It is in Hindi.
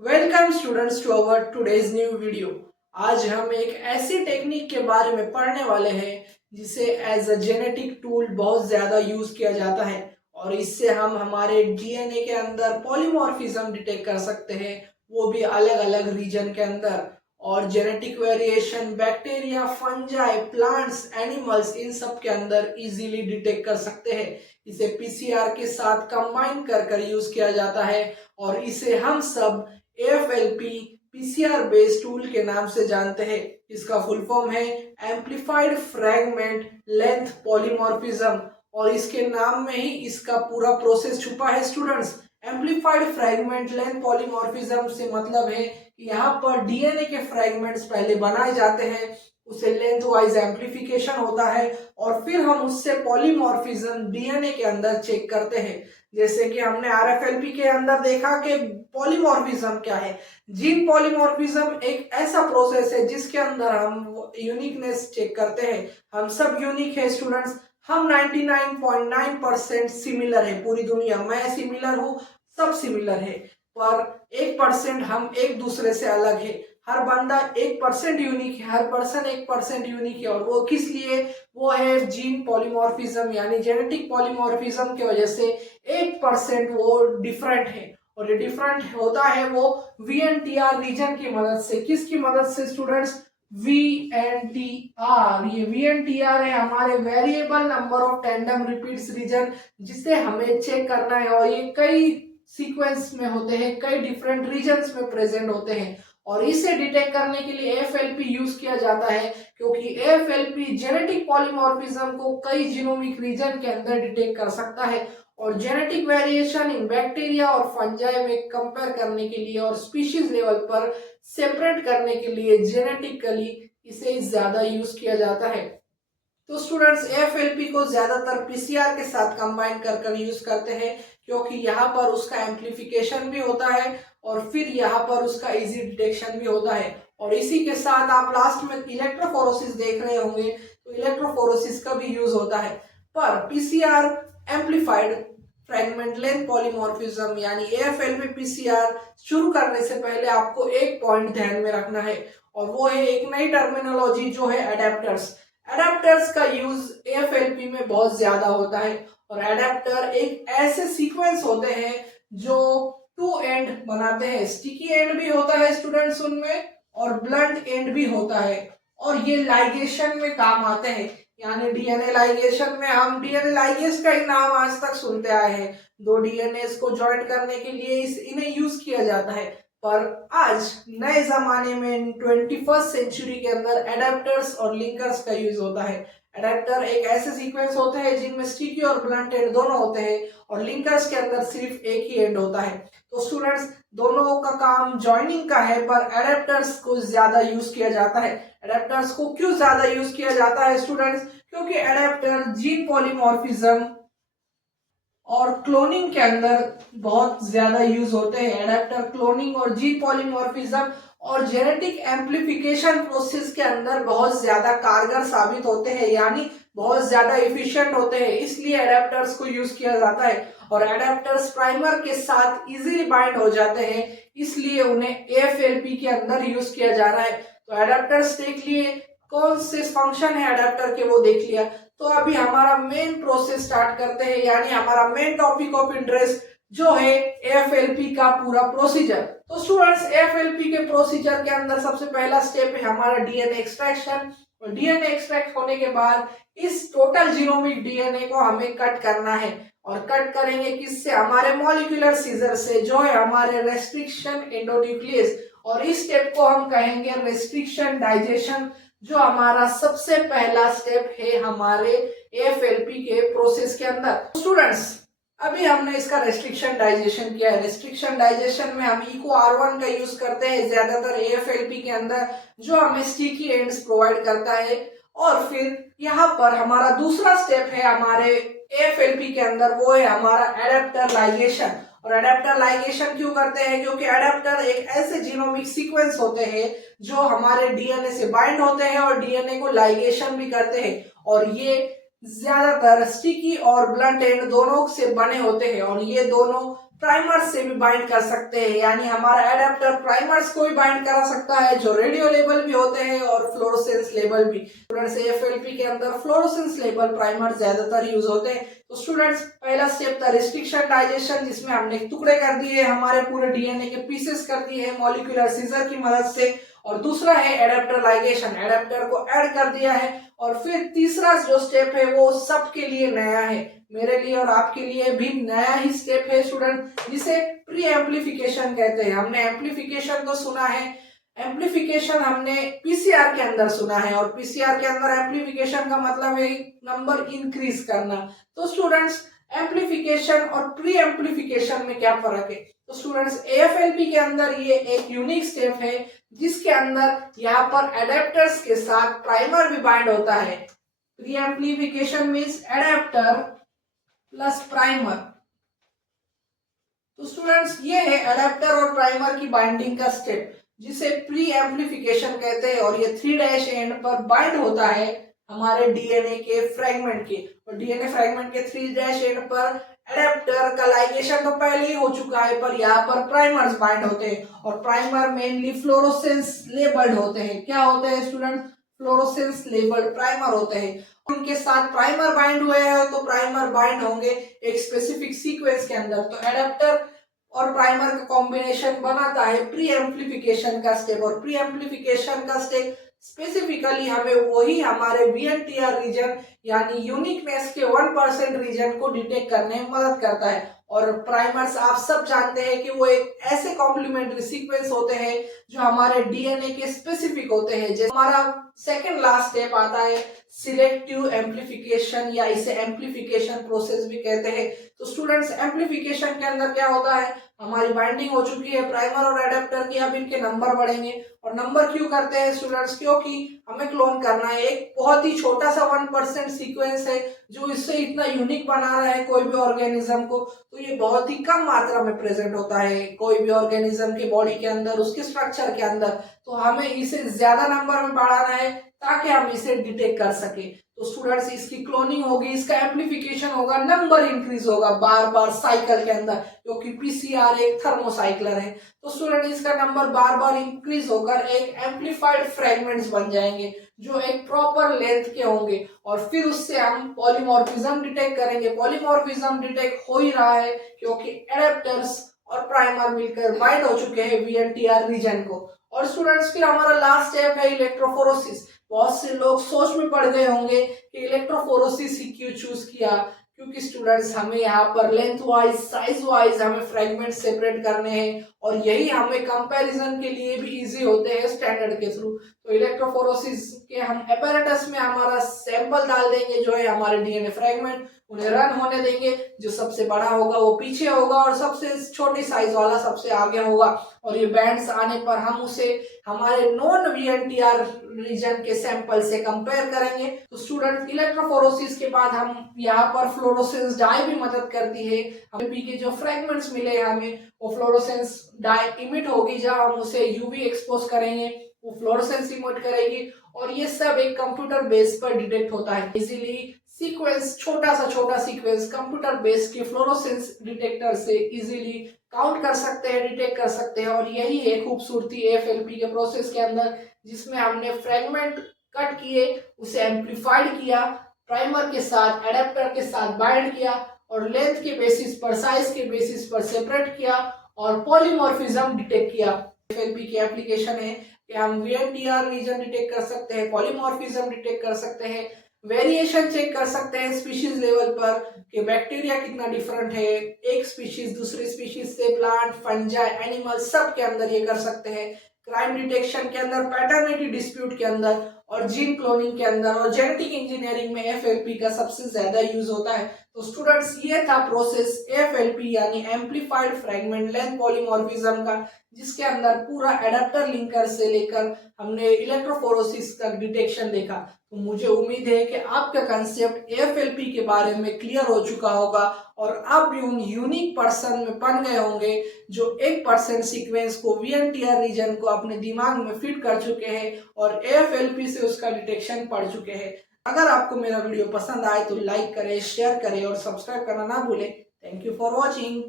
Welcome students to our today's new video. आज हम एक ऐसी टेक्निक के बारे में पढ़ने वाले हैं जिसे एज अ जेनेटिक टूल बहुत ज़्यादा यूज़ किया जाता है और इससे हम हमारे डीएनए के अंदर पॉलीमॉर्फिज्म डिटेक्ट कर सकते हैं, वो भी अलग अलग रीजन के अंदर। और genetic variation bacteria, fungi, plants, animals in सब के अंदर इजीली डिटेक्ट कर सकते हैं। इसे पीसीआर के साथ कंबाइन कर यूज़ किया जाता है और इसे हम सब AFLP पीसीआर बेस्ड टूल के नाम से जानते हैं। इसका फुल फॉर्म है एम्पलीफाइड फ्रैगमेंट लेंथ पॉलीमॉर्फिज्म और इसके नाम में ही इसका पूरा प्रोसेस छुपा है students. Amplified fragment length polymorphism से मतलब है कि यहाँ पर डीएनए के फ्रैगमेंट्स पहले बनाए जाते हैं, उसे लेंथ वाइज एम्पलीफिकेशन होता है और फिर हम उससे पॉलीमॉर्फिज्म डीएनए के अंदर चेक करते हैं। जैसे कि हमने आरएफएलपी के अंदर देखा कि पॉलीमॉर्फिज्म क्या है। जीन पॉलीमॉर्फिज्म एक ऐसा प्रोसेस है जिसके अंदर हम यूनिकनेस चेक करते हैं। हम सब यूनिक है स्टूडेंट्स, हम 99.9% सिमिलर है। पूरी दुनिया मैं सिमिलर हूँ, सब सिमिलर है, पर 1% हम एक दूसरे से अलग है। हर बंदा 1% यूनिक है, हर पर्सन 1% यूनिक है। और वो किस लिए? वो है जीन पॉलीमॉर्फिज्म यानी जेनेटिक पॉलीमॉर्फिज्म की वजह से 1% वो डिफरेंट है। और ये डिफरेंट होता है वो VNTR रीजन की मदद से। किसकी मदद से स्टूडेंट्स? VNTR। ये VNTR है हमारे variable number of tandem repeats region, जिसे हमें चेक करना है। और ये कई सीक्वेंस में होते हैं, कई डिफरेंट रीजन्स में प्रेजेंट होते हैं और इसे डिटेक्ट करने के लिए AFLP यूज किया जाता है, क्योंकि AFLP जेनेटिक पॉलीमॉर्फिज्म को कई जीनोमिक रीजन के अंदर डिटेक्ट कर सकता है और जेनेटिक वेरिएशन इन बैक्टीरिया और फंजाई में कंपेयर करने के लिए और स्पीशीज लेवल पर सेपरेट करने के लिए जेनेटिकली इसे ज्यादा यूज किया जाता है। तो स्टूडेंट्स AFLP को ज्यादातर पीसीआर के साथ कंबाइन कर यूज करते हैं, क्योंकि यहाँ पर उसका एम्पलीफिकेशन भी होता है और फिर यहाँ पर उसका इजी डिटेक्शन भी होता है। और इसी के साथ आप लास्ट में इलेक्ट्रोफोरोसिस देख रहे होंगे, तो इलेक्ट्रोफोरोसिस का भी यूज होता है। पर PCR amplified fragment length polymorphism यानी AFLP पीसीआर शुरू करने से पहले आपको एक पॉइंट ध्यान में रखना है और वो है एक नई टर्मिनोलॉजी जो है एडेप्टर्स। एडेप्टर्स का यूज AFLP में बहुत ज्यादा होता है और एडेप्टर एक ऐसे सीक्वेंस होते हैं जो टू एंड बनाते हैं। स्टिकी एंड भी होता है स्टूडेंट्स उनमें और ब्लंट एंड भी होता है और ये लाइगेशन में काम आते हैं। यानी डीएनए लाइगेशन में हम डीएनए लाइगेज का ही नाम आज तक सुनते आए हैं। दो डीएनए को ज्वाइंट करने के लिए इन्हें यूज किया जाता है। पर आज नए जमाने में 21st सेंचुरी के अंदर एडेप्टर्स और लिंकर्स का यूज होता है। एडेप्टर एक ऐसे सीक्वेंस होते हैं जिनमें स्टिकी और ब्लंट एंड दोनों होते हैं और लिंकर्स के अंदर सिर्फ एक ही एंड होता है। तो स्टूडेंट्स दोनों का काम ज्वाइनिंग का है, पर एडेप्टर्स को ज्यादा यूज किया जाता है। एडेप्टर्स को क्यों ज्यादा यूज किया जाता है स्टूडेंट्स? क्योंकि एडेप्टर जीन पॉलीमॉर्फिज्म और क्लोनिंग के अंदर बहुत ज्यादा यूज होते हैं। एडेप्टर क्लोनिंग और जीन पॉलीमॉर्फिज्म और जेनेटिक एम्पलीफिकेशन प्रोसेस के अंदर बहुत ज्यादा कारगर साबित होते हैं, यानी बहुत ज्यादा इफिशिएंट होते हैं। इसलिए एडेप्टर्स को यूज किया जाता है और एडेप्टर्स प्राइमर के साथ इजीली बाइंड हो जाते हैं, इसलिए उन्हें AFLP के अंदर यूज किया जा रहा है। तो एडेप्टर्स देख लिए, कौन से फंक्शन है एडेप्टर के वो देख लिया। तो अभी हमारा मेन प्रोसेस स्टार्ट करते हैं, यानी हमारा मेन टॉपिक ऑफ इंटरेस्ट जो है AFLP का पूरा प्रोसीजर। तो स्टूडेंट्स AFLP के प्रोसीजर के अंदर सबसे पहला स्टेप है हमारा डीएनए एक्सट्रैक्शन। और डीएनए एक्सट्रैक्ट होने के बाद इस टोटल जीनोमिक डीएनए को हमें कट करना है और कट करेंगे किससे? हमारे मॉलिक्यूलर सीजर से, जो है हमारे रेस्ट्रिक्शन एंडोन्यूक्लियस। और इस स्टेप को हम कहेंगे रेस्ट्रिक्शन डाइजेशन, जो हमारा सबसे पहला स्टेप है हमारे AFLP के प्रोसेस के अंदर। स्टूडेंट्स अभी हमने इसका रेस्ट्रिक्शन डाइजेशन किया है। रेस्ट्रिक्शन डाइजेशन में हम इको R1 का यूज करते हैं ज्यादातर AFLP के अंदर, जो हमें स्टिकी एंड्स प्रोवाइड करता है। और फिर यहाँ पर हमारा दूसरा स्टेप है हमारे AFLP के अंदर, वो है हमारा एडेप्टर लाइगेशन। और एडेप्टर लाइगेशन क्यों करते हैं? क्योंकि एडेप्टर एक ऐसे जीनोमिक सीक्वेंस होते हैं जो हमारे डीएनए से बाइंड होते हैं और डीएनए को लाइगेशन भी करते हैं और ये ज्यादातर स्टिकी और ब्लंट एंड दोनों से बने होते हैं और ये दोनों प्राइमर्स से भी बाइंड कर सकते हैं, यानी हमारा एडेप्टर प्राइमर्स को भी बाइंड करा सकता है जो रेडियो लेबल भी होते हैं और फ्लोरोसेंस लेबल भी। स्टूडेंट्स एएफएलपी के अंदर फ्लोरोसेंस लेबल प्राइमर ज्यादातर यूज होते हैं। तो स्टूडेंट्स पहला स्टेप था रिस्ट्रिक्शन डाइजेशन, जिसमें हमने टुकड़े कर दिए हमारे पूरे डीएनए के पीसेस कर दिए हैं मॉलिक्यूलर सीजर की मदद से। और दूसरा है एडेप्टर लाइगेशन, एडेप्टर को ऐड कर दिया है। और फिर तीसरा जो स्टेप है वो सबके लिए नया है, मेरे लिए और आपके लिए भी नया ही स्टेप है स्टूडेंट, जिसे प्री एम्प्लीफिकेशन कहते हैं। हमने एम्प्लीफिकेशन तो सुना है, एम्प्लीफिकेशन हमने पीसीआर के अंदर सुना है, और पीसीआर के अंदर एम्प्लीफिकेशन का मतलब है नंबर इंक्रीज करना। तो स्टूडेंट्स एम्प्लीफिकेशन और प्री एम्प्लीफिकेशन में क्या फर्क है? तो स्टूडेंट्स एएफएलपी के अंदर ये एक यूनिक स्टेप है जिसके अंदर यहाँ पर एडेप्टर्स के साथ प्राइमर भी बाइंड होता है। Pre amplification means adapter plus primer. तो स्टूडेंट्स ये है एडेप्टर और प्राइमर की बाइंडिंग का स्टेप, जिसे प्री एम्प्लीफिकेशन कहते हैं। और ये 3' एंड पर बाइंड होता है हमारे डीएनए के फ्रेगमेंट के, और डीएनए फ्रेगमेंट के 3' एंड पर एडेप्टर का लाइगेशन तो पहले ही हो चुका है, पर यहाँ पर प्राइमर्स बाइंड होते हैं। और प्राइमर मेनली फ्लोरोसेंस लेबल्ड होते हैं। क्या होते हैं स्टूडेंट? फ्लोरोसेंस लेबल्ड प्राइमर होते हैं। उनके साथ प्राइमर बाइंड हुए हैं तो प्राइमर बाइंड होंगे एक स्पेसिफिक सीक्वेंस के अंदर। तो एडेप्टर और प्राइमर का कॉम्बिनेशन बनाता है प्री एम्प्लीफिकेशन का स्टेप। और प्री एम्प्लीफिकेशन का स्टेप स्पेसिफिकली हमें वही हमारे वीएनटीआर रीजन यानी यूनिकनेस के 1% रीजन को डिटेक्ट करने में मदद करता है। और प्राइमर्स आप सब जानते हैं कि वो एक ऐसे कॉम्प्लीमेंट्री सीक्वेंस होते हैं जो हमारे डीएनए के स्पेसिफिक होते हैं। जैसे हमारा सेकेंड लास्ट स्टेप आता है सिलेक्टिव एम्प्लीफिकेशन, या इसे एम्प्लीफिकेशन प्रोसेस भी कहते हैं। तो स्टूडेंट्स एम्प्लीफिकेशन के अंदर क्या होता है, हमारी बाइंडिंग हो चुकी है प्राइमर और एडेप्टर की, अब इनके नंबर बढ़ेंगे। और नंबर क्यों करते हैं स्टूडेंट्स? क्योंकि हमें क्लोन करना है। एक बहुत ही छोटा सा 1% सीक्वेंस है जो इससे इतना यूनिक बना रहा है कोई भी ऑर्गेनिज्म को। तो ये बहुत ही कम मात्रा में प्रेजेंट होता है कोई भी ऑर्गेनिज्म के बॉडी के अंदर, उसके स्ट्रक्चर के अंदर। तो हमें इसे ज्यादा नंबर में बढ़ाना है ताकि हम इसे डिटेक्ट कर सके। तो स्टूडेंट्स इसकी क्लोनिंग होगी, इसका एम्प्लीफिकेशन होगा, नंबर इंक्रीज होगा बार बार साइकिल के अंदर, क्योंकि पीसीआर एक थर्मोसाइक्लर है। तो स्टूडेंट इसका नंबर बार बार इंक्रीज होकर एक एम्प्लीफाइड फ्रेगमेंट्स बन जाएंगे जो एक प्रॉपर लेंथ के होंगे। और फिर उससे हम पॉलीमॉर्फिज्म डिटेक्ट करेंगे। पॉलीमॉर्फिज्म डिटेक्ट हो ही रहा है क्योंकि एडेप्टर्स और प्राइमर मिलकर बाइंड हो चुके हैं वीएनटीआर रीजन को। और स्टूडेंट्स फिर हमारा लास्ट स्टेप है इलेक्ट्रोफोरोसिस। बहुत से लोग सोच में पड़ गए होंगे कि इलेक्ट्रोफोरोसिस ही क्यों चूज किया, क्योंकि स्टूडेंट्स हमें यहाँ पर लेंथ वाइज साइज वाइज हमें फ्रेगमेंट सेपरेट करने हैं, और यही हमें कंपैरिजन के लिए भी इजी होते हैं स्टैंडर्ड के थ्रू। तो इलेक्ट्रोफोरोसिस के हम एपेरेटस में हमारा सैंपल डाल देंगे जो है हमारे डीएनए फ्रेगमेंट, उन्हें रन होने देंगे। जो सबसे बड़ा होगा वो पीछे होगा और सबसे छोटी साइज वाला सबसे आगे होगा। और ये बैंड्स आने पर हम उसे हमारे नॉन वीएनटीआर रीजन के सैंपल से कंपेयर करेंगे। तो स्टूडेंट इलेक्ट्रोफोरोसिस के बाद हम यहाँ पर फ्लोरोसेंस डाई भी मदद करती है। हमें पी के जो फ्रेगमेंट्स मिले हमें वो फ्लोरोसेंस डाई इमिट होगी, जब हम उसे यूवी एक्सपोज करेंगे वो फ्लोरोसेंस इमिट करेगी। और ये सब एक कंप्यूटर बेस पर डिटेक्ट होता है इजीली। सीक्वेंस छोटा सीक्वेंस कंप्यूटर बेस्ड के फ्लोरोसेंस डिटेक्टर से इजीली काउंट कर सकते हैं, डिटेक्ट कर सकते हैं। और यही है खूबसूरती एएफएलपी के प्रोसेस के अंदर, जिसमें हमने फ्रेगमेंट कट किए, उसे एम्प्लीफाइड किया, प्राइमर के साथ एडेप्टर के साथ बाइंड किया, और लेंथ के बेसिस पर साइज के बेसिस पर सेपरेट किया, और पॉलीमॉर्फिज्म डिटेक्ट किया। एएफएलपी की एप्लीकेशन है कि हम वीएनटीआर रीजन डिटेक्ट कर सकते हैं, पॉलीमॉर्फिज्म डिटेक्ट कर सकते हैं, वेरिएशन चेक कर सकते हैं स्पीशीज लेवल पर कि बैक्टीरिया कितना डिफरेंट है एक स्पीशीज दूसरी स्पीशीज से, प्लांट, फंजाई, एनिमल सब के अंदर ये कर सकते हैं। क्राइम डिटेक्शन के अंदर, पैटर्निटी डिस्प्यूट के अंदर, और जीन क्लोनिंग के अंदर, और जेनेटिक इंजीनियरिंग में एएफएलपी का सबसे ज्यादा यूज होता है। तो स्टूडेंट्स ये था प्रोसेस एएफएलपी यानी एम्प्लीफाइड फ्रेगमेंट लेंथ पॉलीमॉर्फिज्म का, जिसके अंदर पूरा एडाप्टर लिंकर से लेकर हमने इलेक्ट्रोफोरोसिस तक डिटेक्शन देखा। तो मुझे उम्मीद है कि आपका कंसेप्ट एएफएलपी के बारे में क्लियर हो चुका होगा, और आप भी उन यूनिक पर्सन में बन गए होंगे जो 1% सीक्वेंस को वीएनटीआर रीजन को अपने दिमाग में फिट कर चुके हैं और एएफएलपी से उसका डिटेक्शन पढ़ चुके हैं। अगर आपको मेरा वीडियो पसंद आए तो लाइक करें, शेयर करें और सब्सक्राइब करना ना भूलें। Thank you for watching.